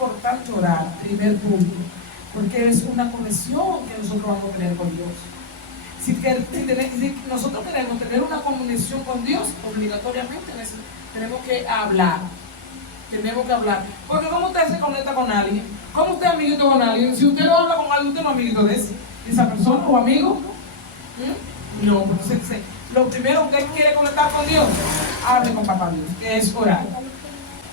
importante orar, primer punto, porque es una conexión que nosotros vamos a tener con Dios. Si nosotros queremos tener una conexión con Dios, obligatoriamente tenemos que hablar. Tenemos que hablar. Porque ¿cómo usted se conecta con alguien? ¿Cómo usted es amiguito con alguien? Si usted no habla con alguien, usted no es amiguito de esa persona o amigo. No, entonces lo primero que usted quiere conectar con Dios, hable con papá Dios, que es orar.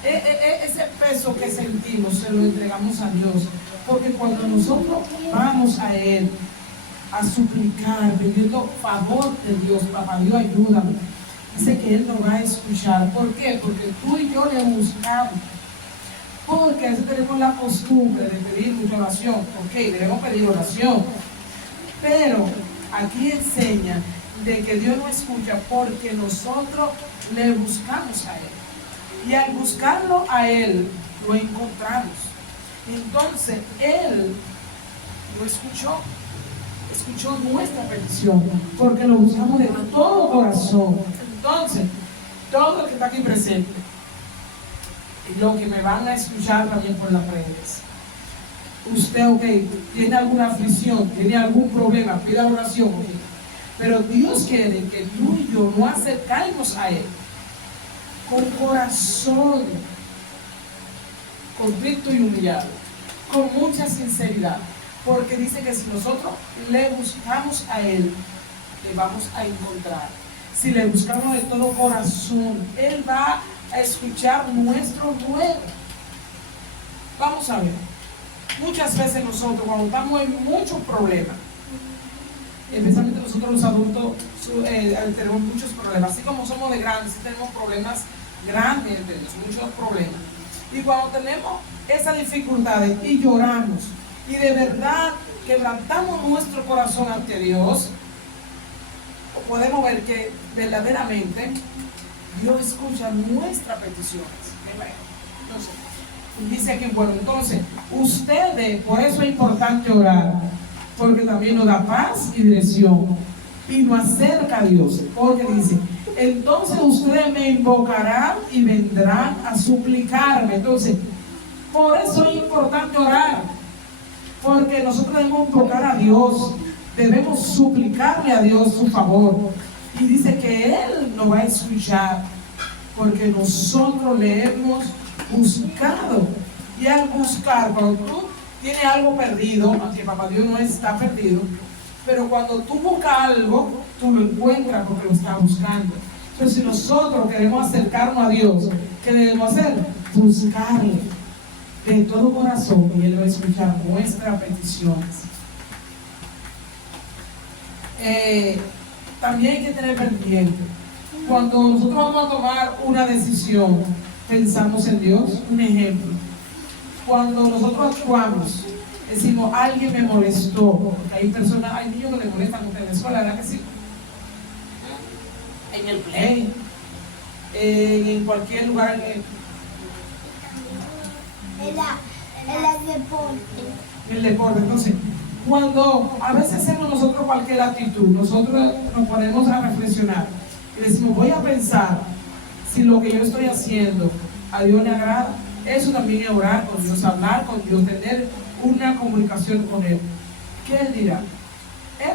Ese peso que sentimos se lo entregamos a Dios, porque cuando nosotros vamos a Él a suplicar, pidiendo favor de Dios, papá Dios ayúdame, dice que Él nos va a escuchar. ¿Por qué? Porque tú y yo le buscamos. Porque a veces tenemos la costumbre de pedir mucha oración. Ok, debemos pedir oración, pero aquí enseña de que Dios nos escucha porque nosotros le buscamos a Él, y al buscarlo a Él lo encontramos. Entonces Él lo escuchó nuestra petición porque lo buscamos de todo corazón. Entonces todo el que está aquí presente y los que me van a escuchar también por las redes, usted, ok, tiene alguna aflicción, tiene algún problema, pida oración, okay. Pero Dios quiere que tú y yo nos acercamos a Él con corazón contrito y humillado, con mucha sinceridad, porque dice que si nosotros le buscamos a Él, le vamos a encontrar. Si le buscamos de todo corazón, Él va a escuchar nuestro ruego. Vamos a ver, muchas veces nosotros cuando estamos en muchos problemas, especialmente nosotros los adultos tenemos muchos problemas, así como somos de grandes, sí tenemos problemas grandes, muchos problemas. Y cuando tenemos esas dificultades y lloramos y de verdad quebrantamos nuestro corazón ante Dios, podemos ver que verdaderamente Dios escucha nuestras peticiones. Entonces, dice aquí, bueno, entonces ustedes, por eso es importante orar, porque también nos da paz y dirección y nos acerca a Dios, porque dice, entonces ustedes me invocarán y vendrán a suplicarme. Entonces, por eso es importante orar, porque nosotros debemos invocar a Dios, debemos suplicarle a Dios su favor, y dice que Él nos va a escuchar porque nosotros le hemos buscado. Y al buscar, cuando tú tienes algo perdido, aunque papá Dios no está perdido, pero cuando tú buscas algo, tú lo encuentras porque lo estás buscando. Entonces, si nosotros queremos acercarnos a Dios, ¿qué debemos hacer? Buscarle de todo corazón, y Él va a escuchar nuestras peticiones. También hay que tener pendiente, cuando nosotros vamos a tomar una decisión, pensamos en Dios. Un ejemplo, cuando nosotros actuamos, decimos, alguien me molestó, porque hay personas, hay niños que le molestan en la escuela, ¿verdad que sí? En el play, en cualquier lugar, en el deporte. Entonces, cuando a veces hacemos nosotros cualquier actitud, nosotros nos ponemos a reflexionar y decimos, voy a pensar si lo que yo estoy haciendo a Dios le agrada. Eso también es orar con Dios, hablar con Dios, tener una comunicación con Él. ¿Qué Él dirá?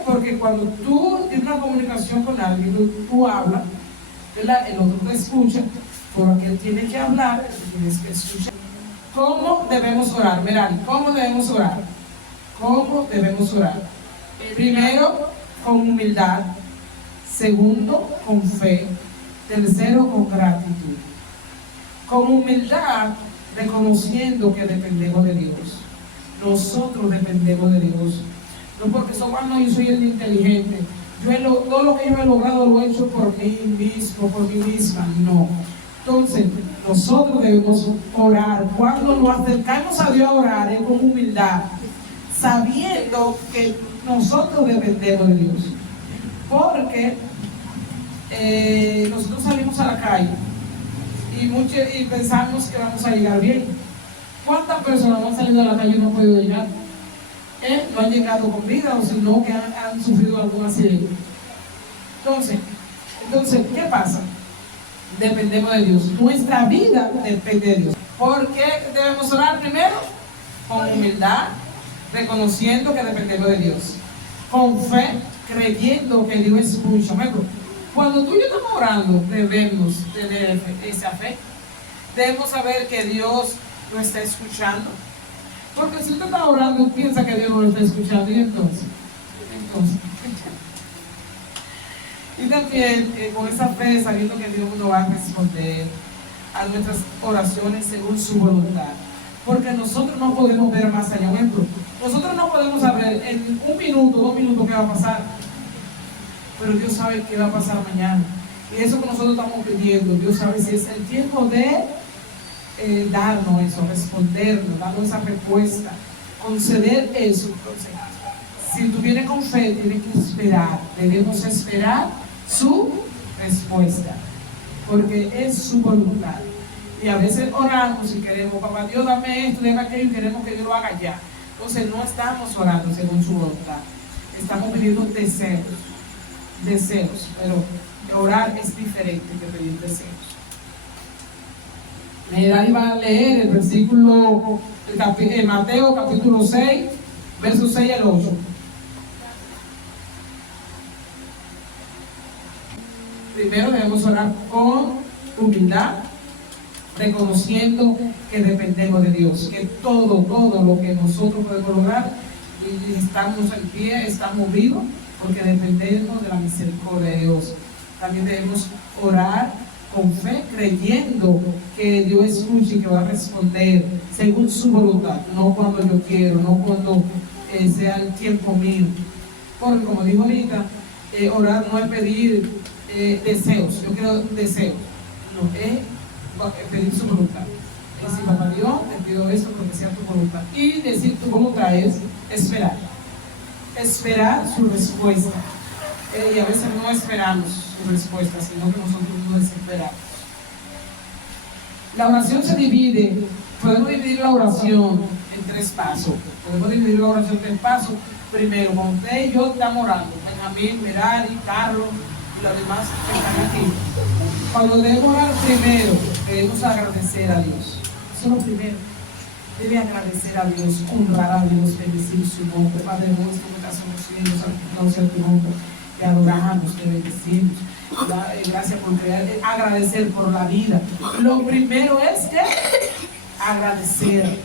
Porque cuando tú tienes una comunicación con alguien, tú hablas, ¿verdad? El otro te escucha, porque Él tiene que hablar, tú tienes que escuchar. ¿Cómo debemos orar? Verán, ¿cómo debemos orar? ¿Cómo debemos orar? Primero, con humildad. Segundo, con fe. Tercero, con gratitud. Con humildad, reconociendo que dependemos de Dios. Nosotros dependemos de Dios. No porque yo soy el inteligente. Todo lo que yo he logrado lo he hecho por mí mismo, por mí misma. No. Entonces, nosotros debemos orar. Cuando nos acercamos a Dios a orar, es con humildad, sabiendo que nosotros dependemos de Dios. Porque nosotros salimos a la calle y pensamos que vamos a llegar bien. ¿Cuántas personas han salido a la calle y no han podido llegar? No han llegado con vida, o sino que han sufrido algún accidente. Entonces, ¿qué pasa? Dependemos de Dios. Nuestra vida depende de Dios. ¿Por qué debemos orar primero? Con humildad, reconociendo que dependemos de Dios. Con fe, creyendo que Dios escucha. Por ejemplo, cuando tú y yo estamos orando, debemos tener esa fe. Debemos saber que Dios lo está escuchando. Porque si usted está orando y piensa que Dios no lo está escuchando, ¿y entonces? Y también con esa fe, sabiendo que Dios nos va a responder a nuestras oraciones según su voluntad. Porque nosotros no podemos ver más allá. Por ejemplo, nosotros no podemos saber en 1 minuto, 2 minutos qué va a pasar. Pero Dios sabe qué va a pasar mañana. Y eso que nosotros estamos pidiendo, Dios sabe si es el tiempo de darnos eso, respondernos, darnos esa respuesta, conceder eso. Entonces, si tú vienes con fe, tienes que esperar. Debemos esperar su respuesta, porque es su voluntad. Y a veces oramos y queremos, papá Dios, dame esto, dame aquello, y queremos que Dios lo haga ya. Entonces no estamos orando según su voluntad, estamos pidiendo deseos, pero orar es diferente que pedir deseos. Ahí va a leer el versículo, Mateo capítulo 6, versos 6 al 8. Primero debemos orar con humildad, reconociendo que dependemos de Dios, que todo lo que nosotros podemos lograr, y estamos en pie, estamos vivos, porque dependemos de la misericordia de Dios. También debemos orar con fe, creyendo que Dios escucha y que va a responder según su voluntad, no cuando yo quiero, no cuando sea el tiempo mío. Porque como dijo ahorita, orar no es pedir deseos, yo quiero deseos, no es pedir su voluntad. Es decir, papá Dios, te pido esto porque sea tu voluntad. Y decir tu voluntad es esperar su respuesta. Y a veces no esperamos su respuesta, sino que nosotros nos desesperamos. La oración se divide, podemos dividir la oración en 3 pasos. Podemos dividir la oración en 3 pasos. Primero, cuando usted y yo estamos orando, Benjamín, Merari, Carlos y los demás que están aquí. Cuando debemos orar primero, debemos agradecer a Dios. Eso es lo primero. Debe agradecer a Dios, honrar a Dios, bendecir su nombre. Padre nuestro que estás en los cielos, santificado sea tu nombre. Te adoramos, te bendecimos. Gracias por crear, agradecer por la vida. Lo primero es que agradecer.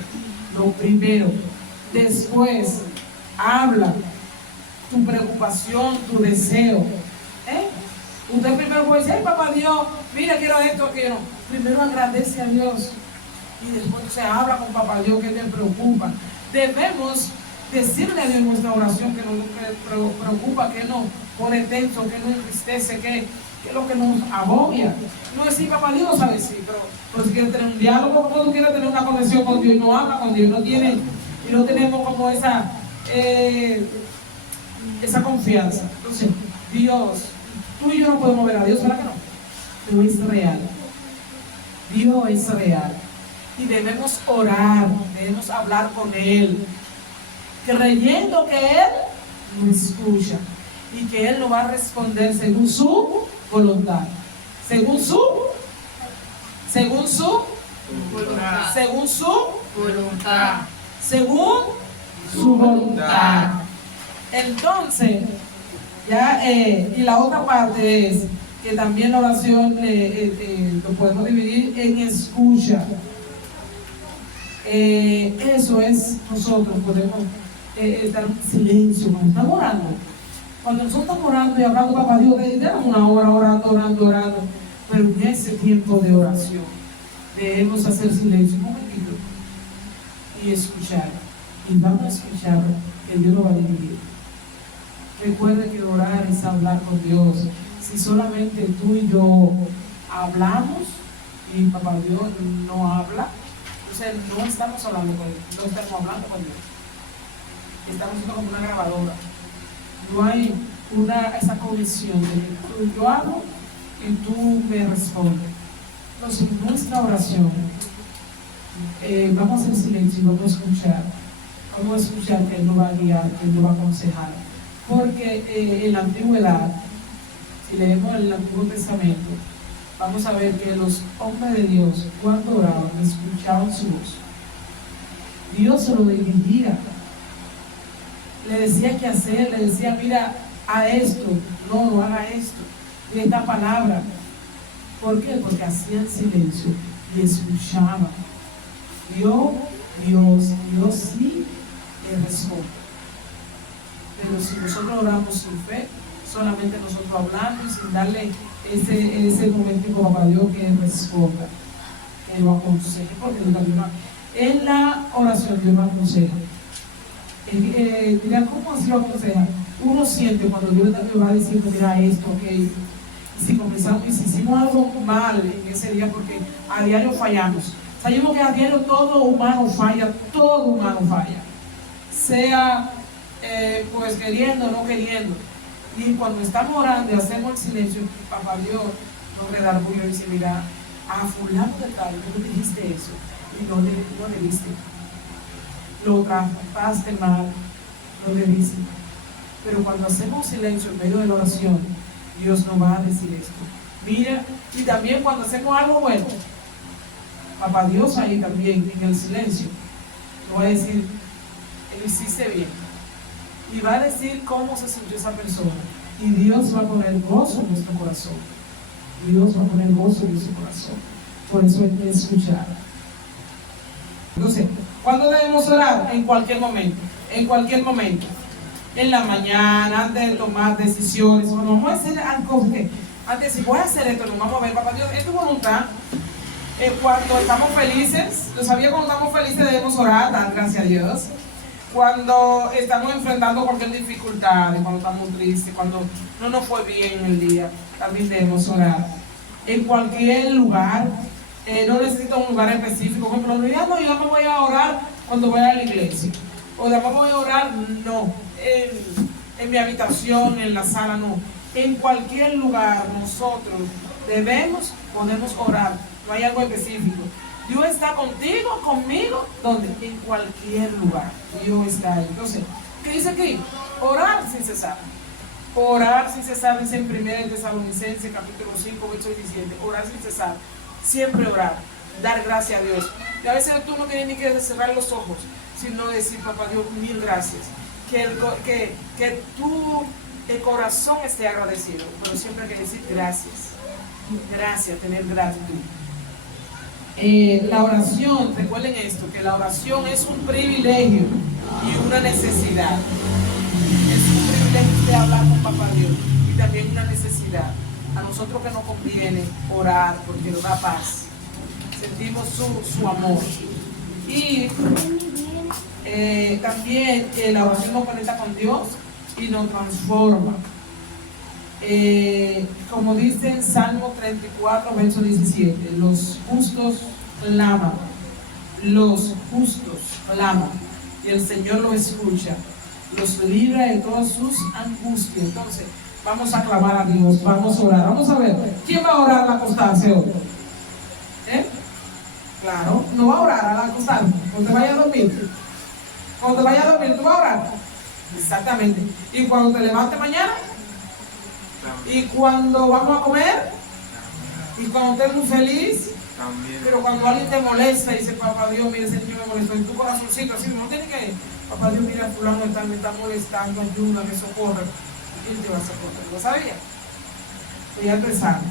Lo primero. Después, habla tu preocupación, tu deseo. Usted primero puede decir, papá Dios, mira, quiero esto, quiero. Primero agradece a Dios. Y después se habla con papá Dios que te preocupa. Debemos decirle a Dios en nuestra oración que nos preocupa, que nos pone tenso, que nos entristece, que es lo que nos agobia. No decir, papá Dios no sabe, sí, pero si quieres tener un diálogo, como tú quieres tener una conexión con Dios y no habla con Dios, y no tenemos como esa confianza. Entonces, Dios, tú y yo no podemos ver a Dios, ¿verdad que no? Pero es real. Dios es real. Y debemos orar, debemos hablar con Él, creyendo que Él nos escucha y que Él nos va a responder según su voluntad. Según su voluntad. Según su voluntad. Según su voluntad. Entonces, ya, y la otra parte es que también la oración lo podemos dividir en escucha. Eso es, nosotros podemos estar en silencio cuando estamos orando. Cuando nosotros estamos orando y hablando, papá Dios, tenemos una hora orando, pero en ese tiempo de oración debemos hacer silencio un momentito y escuchar. Y vamos a escuchar que Dios nos va a dirigir. Recuerde que orar es hablar con Dios. Si solamente tú y yo hablamos y papá Dios no habla, entonces no estamos hablando con Dios, no estamos hablando con Dios. Estamos siendo como una grabadora. No hay esa conexión de yo hablo y tú me respondes. Entonces, en nuestra oración, vamos a hacer silencio y vamos a escuchar. Vamos a escuchar que Él nos va a guiar, que Él nos va a aconsejar. Porque en la antigüedad, si leemos el Antiguo Testamento, vamos a ver que los hombres de Dios, cuando oraban, escuchaban su voz. Dios se lo dirigía, le decía qué hacer, le decía, mira, a esto, no haga esto, de esta palabra. ¿Por qué? Porque hacían silencio y escuchaban. Dios sí le responde. Pero si nosotros oramos sin fe, solamente nosotros hablando y sin darle ese momentico para Dios que responda, que lo aconseje, porque en la oración Dios lo aconseja. Dirán, ¿cómo así lo aconseja? Uno siente cuando Dios te va diciendo, mira esto, que si comenzamos y si hicimos algo mal en ese día, porque a diario fallamos. Sabemos que a diario todo humano falla, sea pues queriendo o no queriendo. Y cuando estamos orando y hacemos el silencio, papá Dios nos le da orgullo y dice, mira, a fulano de tal, tú dijiste eso y no debiste, lo trataste mal, no debiste. Pero cuando hacemos silencio en medio de la oración, Dios nos va a decir esto. Mira, y también cuando hacemos algo bueno, papá Dios ahí también en el silencio nos va a decir, lo hiciste bien. Y va a decir cómo se sintió esa persona. Y Dios va a poner gozo en nuestro corazón. Dios va a poner gozo en nuestro corazón. Por eso hay que escuchar. Entonces, ¿cuándo debemos orar? En cualquier momento. En cualquier momento. En la mañana, antes de tomar decisiones. Bueno, vamos a hacer algo que antes, si voy a hacer esto, nos vamos a ver, papá Dios, es tu voluntad. Cuando estamos felices, lo sabía, cuando estamos felices debemos orar, dar gracias a Dios. Cuando estamos enfrentando cualquier dificultad, cuando estamos tristes, cuando no nos fue bien el día, también debemos orar. En cualquier lugar, no necesito un lugar específico. Por ejemplo, no, yo me voy a orar cuando voy a la iglesia. O después voy a orar, no. En mi habitación, en la sala, no. En cualquier lugar nosotros podemos orar. No hay algo específico. Dios está contigo, conmigo, ¿dónde? En cualquier lugar. Dios está ahí. Entonces, ¿qué dice aquí? Orar sin cesar. Orar sin cesar, dice en 1 Tesalonicenses capítulo 5, verso 17. Orar sin cesar. Siempre orar. Dar gracias a Dios. Y a veces tú no tienes ni que cerrar los ojos, sino decir, papá Dios, mil gracias. Que tu corazón esté agradecido. Pero siempre hay que decir gracias. Gracias, tener gratitud. La oración, recuerden esto, que la oración es un privilegio y una necesidad. Es un privilegio de hablar con papá Dios y también una necesidad. A nosotros que nos conviene orar porque nos da paz, sentimos su amor. Y también la oración nos conecta con Dios y nos transforma. Como dice en Salmo 34, verso 17, los justos claman, y el Señor los escucha, los libra de todas sus angustias. Entonces, vamos a clamar a Dios, vamos a orar. Vamos a ver, ¿quién va a orar al acostarse hoy? Claro, no va a orar al acostarse, cuando te vaya a dormir. Cuando te vaya a dormir, ¿tú vas a orar? Exactamente. ¿Y cuando te levantes mañana? Y cuando vamos a comer, y cuando estés muy feliz, también. Pero cuando alguien te molesta y dice, papá Dios, mire, ese niño me molestó, y tu corazoncito así, no tiene que, papá Dios, mira, fulano me está molestando, ayúdame, socorre. ¿Quién te va a socorrer? ¿Lo sabía? Pues ya empezaron.